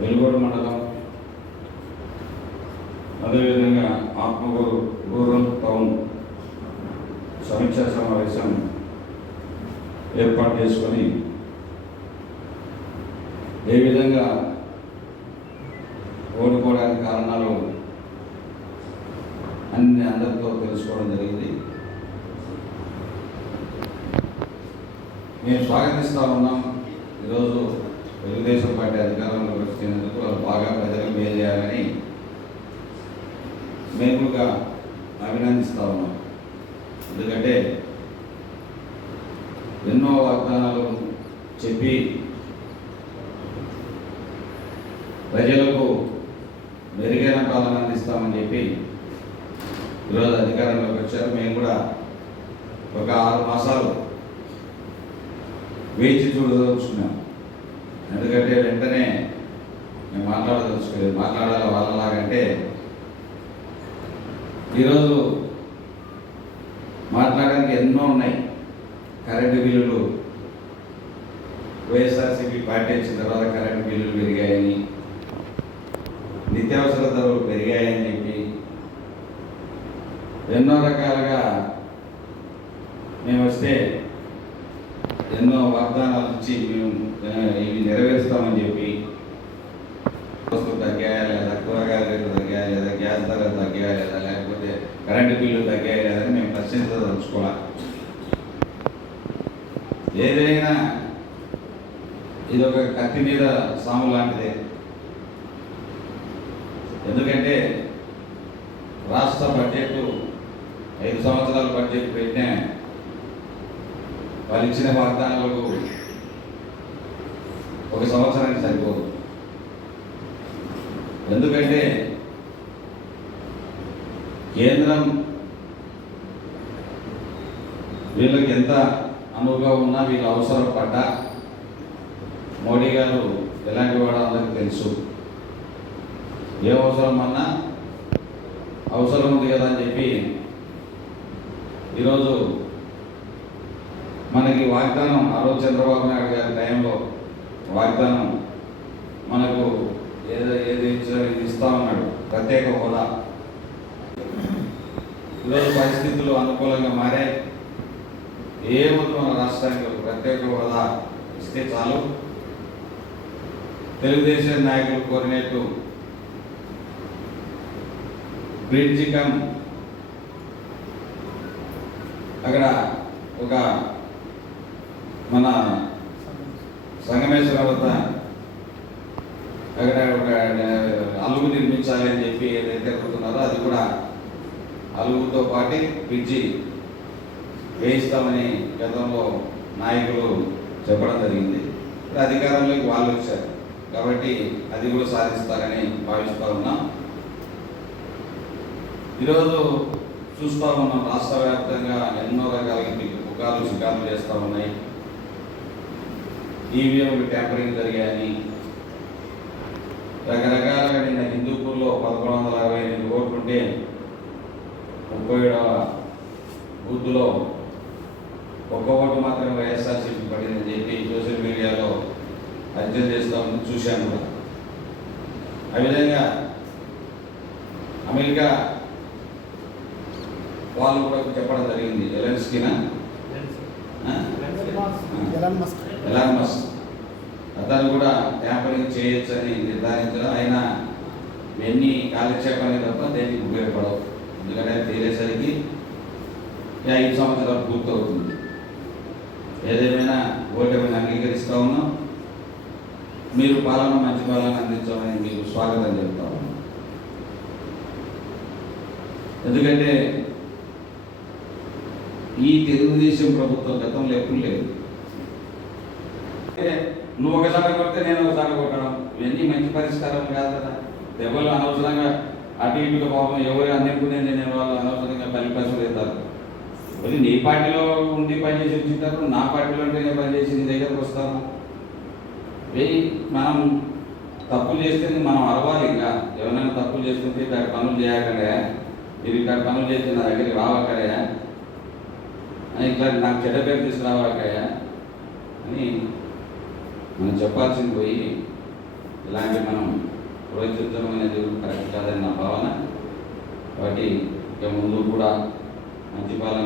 వెలుగోడు మండలం, అదేవిధంగా Atmakur rural town సమీక్షా సమావేశం ఏర్పాటు చేసుకొని ఏ విధంగా ఓడిపోవడానికి కారణాలు అందరితో తెలుసుకోవడం జరిగింది. మేము స్వాగతిస్తూ ఉన్నాం. ఈరోజు తెలుగుదేశం పార్టీ అధికారంలోకి వచ్చినందుకు వాళ్ళు బాగా ప్రజలకు మేలు చేయాలని మేముగా అభినందిస్తూ ఉన్నాం. ఎందుకంటే ఎన్నో వాగ్దానాలు చెప్పి ప్రజలకు మెరుగైన పాలన అందిస్తామని చెప్పి ఈరోజు అధికారంలోకి వచ్చారు. మేము కూడా ఒక 6 మాసాలు వేచి చూడదలుచుకున్నాం. ఎందుకంటే వెంటనే మేము మాట్లాడదలుచుకోలేదు. మాట్లాడాలి వాళ్ళలాగంటే ఈరోజు మాట్లాడడానికి ఎన్నో ఉన్నాయి. కరెంటు బిల్లులు వైఎస్ఆర్సీపీ పార్టీ వచ్చిన తర్వాత కరెంటు బిల్లులు పెరిగాయని, నిత్యావసర ధరలు పెరిగాయని చెప్పి ఎన్నో రకాలుగా మేము వస్తే ఎన్నో వాగ్దానాలు ఇచ్చి మేము ఇవి నెరవేరుస్తామని చెప్పి వస్తువులు తగ్గాయా లేదా, కూరగాయల రేట్లు తగ్గాయా లేదా, గ్యాస్ ధరలు తగ్గాయా లేదా, లేకపోతే కరెంటు బిల్లు తగ్గాయా లేదని మేము ప్రశ్నించదలుచుకోవాలి. ఏదైనా ఇది ఒక కత్తి మీద సాము లాంటిదే. ఎందుకంటే రాష్ట్ర బడ్జెట్ 5 సంవత్సరాల బడ్జెట్ పెట్టినా వాళ్ళు ఇచ్చిన వాగ్దానాలకు 1 సంవత్సరానికి సరిపోదు. ఎందుకంటే కేంద్రం వీళ్ళకి ఎంత అనువుగా ఉన్నా వీళ్ళు అవసరం పడ్డా మోడీ గారు ఎలాంటి వాడో అందరికీ తెలుసు. ఏ అవసరం అన్నా అవసరం ఉంది కదా అని చెప్పి ఈరోజు మనకి వాగ్దానం ఆ రోజు చంద్రబాబు నాయుడు గారి టైంలో వాగ్దానం మనకు ఏది ఇస్తా ఉన్నాడు, ప్రత్యేక హోదా. ఈరోజు పరిస్థితులు అనుకూలంగా మారాయి. ఏముంది మన రాష్ట్రానికి ప్రత్యేక హోదా ఇస్తే చాలు. తెలుగుదేశం నాయకులు కోరినట్టు బ్రిడ్జి కమ్ అక్కడ ఒక మన సంగమేశ్వర వద్ద అక్కడ ఒక అలుగు నిర్మించాలి అని చెప్పి ఏదైతే కోరుతున్నారో అది కూడా అలుగుతో పాటు బ్రిడ్జి వేయిస్తామని గతంలో నాయకులు చెప్పడం జరిగింది. అధికారంలోకి వాళ్ళు వచ్చారు కాబట్టి అది కూడా సాధిస్తారని భావిస్తూ ఉన్నాం. ఈరోజు చూస్తూ ఉన్నాం రాష్ట్ర వ్యాప్తంగా ఎన్నో రకాల పుకార్లు షికార్లు చేస్తూ ఉన్నాయి. ఈవీఎంలు ట్యాంపరింగ్ జరిగాయని రకరకాలుగా నిన్న హిందూపూర్లో 1168 ఓట్లు ఉంటే 37వ బూత్లో 1 ఓటు మాత్రమే వైఎస్ఆర్సీపీ పడిందని చెప్పి సోషల్ మీడియాలో అర్జన చేస్తాం చూశాను కూడా. ఆ విధంగా అమెరికా వాళ్ళు కూడా చెప్పడం జరిగింది. ఎలాన్ మస్క్ అతను కూడా ట్యాంపరింగ్ చేయొచ్చని నిర్ధారించడం. ఆయన ఎన్ని కాలక్షేపాన్ని తప్ప దేనికి ఉపయోగపడవు. ఎందుకంటే తేలేసరికి 5 సంవత్సరాలు పూర్తవుతుంది. ఏదేమైనా ఓటమిని అంగీకరిస్తూ ఉన్నాం. మీరు మంచి పాలన అందించమని మీకు స్వాగతం చెప్తా ఉన్నాం. ఎందుకంటే ఈ తెలుగుదేశం ప్రభుత్వం గతంలో ఎప్పుడు లేదు. నువ్వు ఒకసారి కొడితే నేను ఒకసారి కొట్టడం ఇవన్నీ మంచి పరిష్కారం కాదు కదా. ఎవరు అనవసరంగా అటు ఇటుగా పాపం ఎవరు అందనుకునేది నేను వాళ్ళు అనవసరంగా పలిపసులు అవుతారు. మరి నీ పార్టీలో ఉండి పనిచేసి వచ్చింటారు, నా పార్టీలో ఉంటేనే పనిచేసి నీ దగ్గరకు వస్తాము. మనం తప్పులు చేస్తే మనం అరవాలి. ఇంకా ఎవరైనా తప్పులు చేస్తుంటే ఇక్కడ పనులు చేయకడే, మీరు ఇక్కడ పనులు చేస్తే నా దగ్గరికి రావక్కడే అని ఇట్లా నాకు చెడ్డ పేరు తీసుకురావాలక్కయ్యా అని మనం చెప్పాల్సింది పోయి ఇలాంటి మనం ప్రోత్సహించడం అనేది కరెక్ట్ కాదని నా భావన. కాబట్టి ఇక ముందు కూడా మంచి పాలన